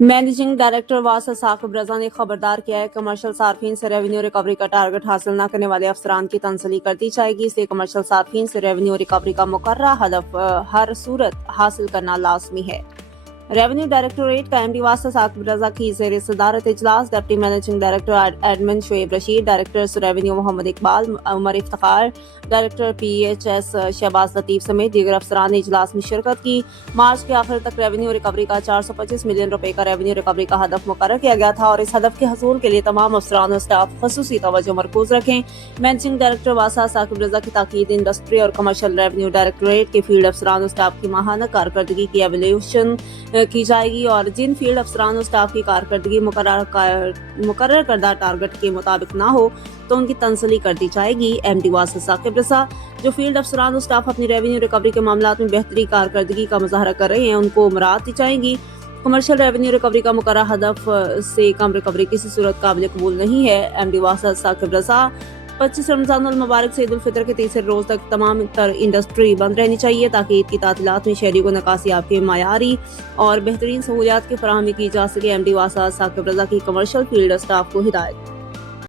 Managing director واسطہ ثاقب رضا نے خبردار کیا ہے، کمرشل صارفین سے ریونیو ریکوری کا ٹارگٹ حاصل نہ کرنے والے افسران کی تنصیلی کر دی جائے گی، اس لیے کمرشل صارفین سے ریونیو ریکوری کا مقررہ ہدف ہر صورت حاصل کرنا لازمی ہے۔ ریونیو ڈائریکٹوریٹ کا ایم ڈی واسطہ ثاقب رضا کی زیر صدارت اجلاس، deputy managing director admin Shoaib Rashid, directors revenue Muhammad Iqbal, Umar Iftikhar, director P H S Shahbaz Latif سمیت دیگر افسران نے اجلاس میں شرکت کی۔ مارچ کے آخر تک ریونیو ریکوری کا 425 ملین روپے کا ریونیو ریکوری کا ہدف مقرر کیا گیا تھا اور اس ہدف کے حصول کے لیے تمام افسران اور اسٹاف خصوصی توجہ مرکوز رکھیں۔ مینیجنگ ڈائریکٹر واسطہ ثاقب رضا کی تاکید، انڈسٹری اور کمرشل ریونیو ڈائریکٹوریٹ کے فیلڈ افسران اور اسٹاف کی ماہانہ کارکردگی کی ایویلیوشن کی جائے گی اور جن فیلڈ افسران اور اسٹاف کی کارکردگی مقرر کردہ ٹارگٹ کے مطابق نہ ہو تو ان کی تنصیلی کر دی جائے گی۔ ایم ڈی واسطہ ثاقب رضا، جو فیلڈ افسران اور اسٹاف اپنی ریونیو ریکوری کے معاملات میں بہتری کارکردگی کا مظاہرہ کر رہے ہیں، ان کو مراعات دی جائیں گی۔ کمرشل ریونیو ریکوری کا مقررہ ہدف سے کم ریکوری کسی صورت قابل قبول نہیں ہے۔ ایم ڈی واسطہ ثاقب رضا، 25 رمضان المبارک سے عید الفطر کے تیسرے روز تک تمام تر انڈسٹری بند رہنی چاہیے تاکہ عید کی تعطیلات میں شہریوں کو نکاسیاب کے معیاری اور بہترین سہولیات کی فراہمی کی جا سکے۔ ایم ڈی واسطہ ثاقب رضا کی کمرشل فیلڈ اسٹاف کو ہدایت۔